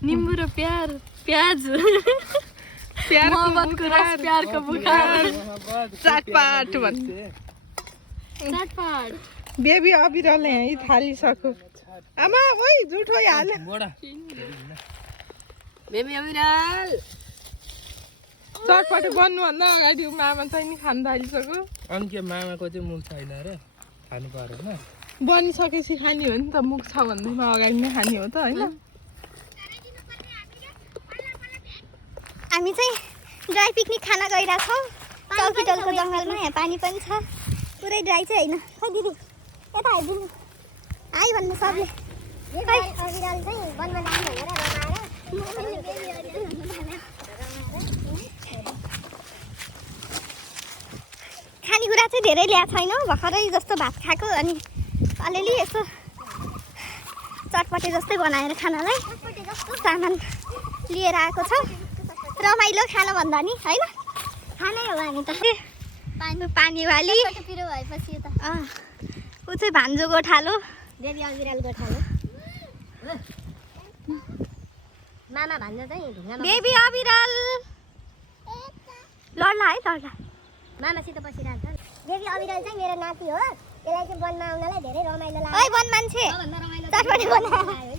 निम्बु र प्याज मोहब्बतको रस प्यारको बुखार चाटपाट भन्छ चाटपाट बेबी अबिरल यही थालिसक्यो आमा ओइ झुठो हाल्यो बेबी अबिरल चटपटे बन्नुभन्दा अगाडि मामा चाहिँ नि खान थालिसक्यो अनि के मामाको चाहिँ मुख छैन र खानु परेन बनिसकेपछि खाने हो नि त मुख छ भन्दैमा अगाडि नै खाने हो त होइन हामी चाहिँ ड्राई पिकनिक खान गइरहेछौँ चौकीटोलको जङ्गलमा यहाँ पानी पनि छ पुरै ड्राई चाहिँ होइन खै दिदी यता हेरिदिनु आइ भन्नु सबले खानेकुरा चाहिँ धेरै ल्याएको छैन भर्खरै जस्तो भात खाएको अनि अलिअलि यसो चटपटे जस्तै बनाएर खानलाई सामान लिएर आएको छ रमाइलो खान भन्दा नि होइन खानै हो हामी त पानी वाली पिरो भएपछि त ऊ चाहिँ भान्जो गोठालो देवी अबिराल गोठालो मामा भान्जो चाहिँ बेबी अबिराल लड्ला है लड्ला मामासित बसिरहेको छ देवी अबिराल चाहिँ मेरो नाति हो यसलाई चाहिँ वनमा आउनलाई धेरै रमाइलो लाग्छ है वन मान्छे चटपटे बनायो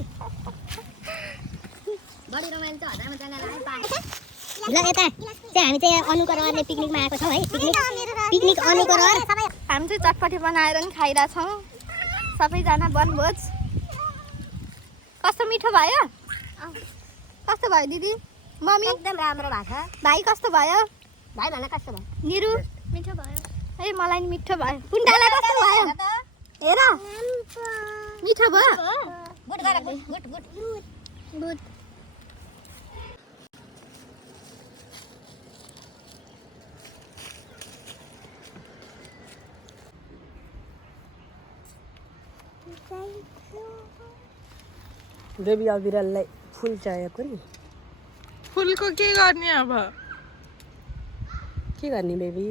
बढी रमाइलो चाहिँ हजारमा जानलाई पाए ल यता चाहिँ हामी चाहिँ अनुकरवारले पिकनिकमा आएको छौँ है पिकनिक अनुकरवार हामी चाहिँ चटपटे बनाएर नि खाइरहेछौँ सबैजना वनभोज कस्तो मिठो भयो कस्तो भयो दिदी मम्मी एकदम राम्रो भएको छ भाइ कस्तो भयो भाइ भन कस्तो भयो निरु मिठो भयो है मलाई नि मिठो भयो कुण्डालाई कस्तो भयो हेर मिठो भयो गुड गर good good good good baby अबिरललाई फुल चाहिएको नि फुलको के गर्ने अब के गर्ने बेबी